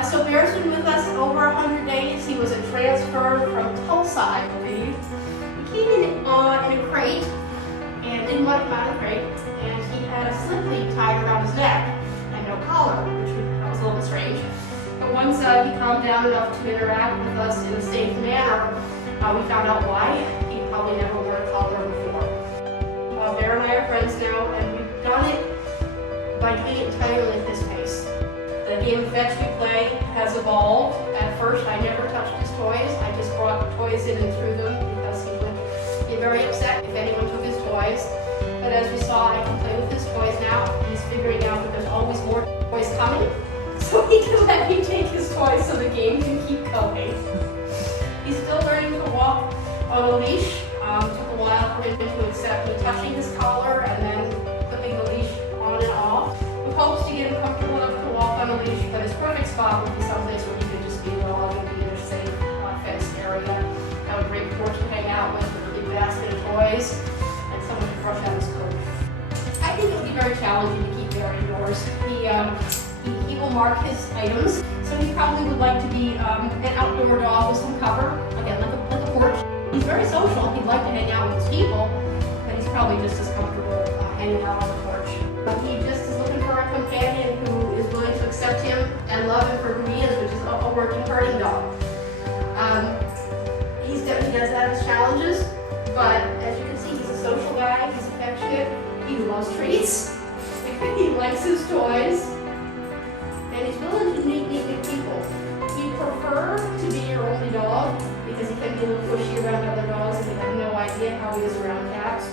So Bear's been with us over 100 days. He was a transfer from Tulsa, I believe. He came in a crate and didn't want to come out of the crate, and he had a slip lead tied around his neck and no collar, which that was a little bit strange. But once he calmed down enough to interact with us in a safe manner, we found out why. He probably never wore a collar before. Bear and I are friends now, and we've done it by doing it entirely at this pace. The game of fetch we play has evolved. At first, I never touched his toys. I just brought toys in and threw them because he would get very upset if anyone took his toys. But as we saw, I can play with his toys now. He's figuring out that there's always more toys coming, so he can let me take his toys so the game can keep going. He's still learning to walk on a leash. It took a while for him to accept me touching his collar and then clipping the leash on and off. We hope to get him comfortable enough to walk on a leash, but his perfect spot would be someplace where he could just be a dog and be in a safe, fenced area. Have a great porch to hang out with a big basket of toys, and someone to brush out his coat. I think it would be very challenging to keep Bear indoors. He will mark his items, so he probably would like to be an outdoor dog with some cover, again, like a porch. He's very social. He'd like to hang out with his people, but he's probably just as comfortable hanging out on the porch. He just is looking for a companion who is willing to accept him and love him for who he is, which is a working herding dog. He does have his challenges, but as you can see, he's a social guy. He's affectionate. He loves treats. He likes his toys, and he's willing to meet new people. He'd prefer to be your only dog because he can be a little pushy around other dogs and they have no idea how he is around cats.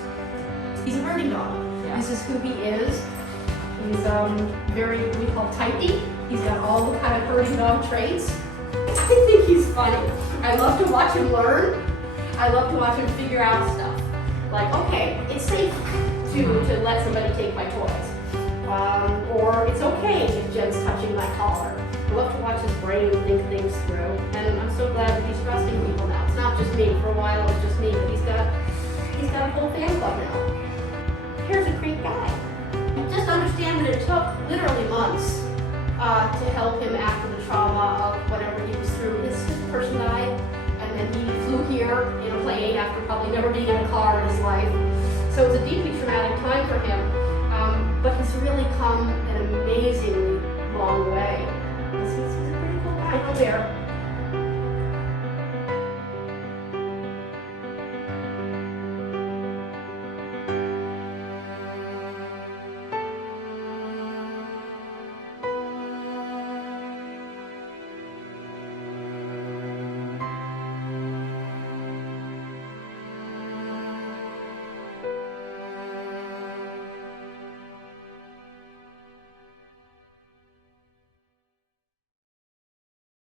He's a herding dog. Yeah. This is who he is. He's very, we call typey. He's got all the kind of herding dog traits. I think he's funny. I love to watch him learn. I love to watch him figure out stuff. Like, okay, it's safe to let somebody take my toys. Or it's okay if Jen's touching my collar. I love to watch his brain think things through. And I'm so glad that he's trusting people now. It's not just me. For a while it was just me, but he's got a whole fan club now. Here's a great guy. Just understand that it took literally months to help him after the trauma of whatever he was through. His person died, and then he flew here in a plane after probably never being in a car in his life. So it was a deeply traumatic time for him, but he's really come an amazingly long way. He's a pretty cool guy. Bear.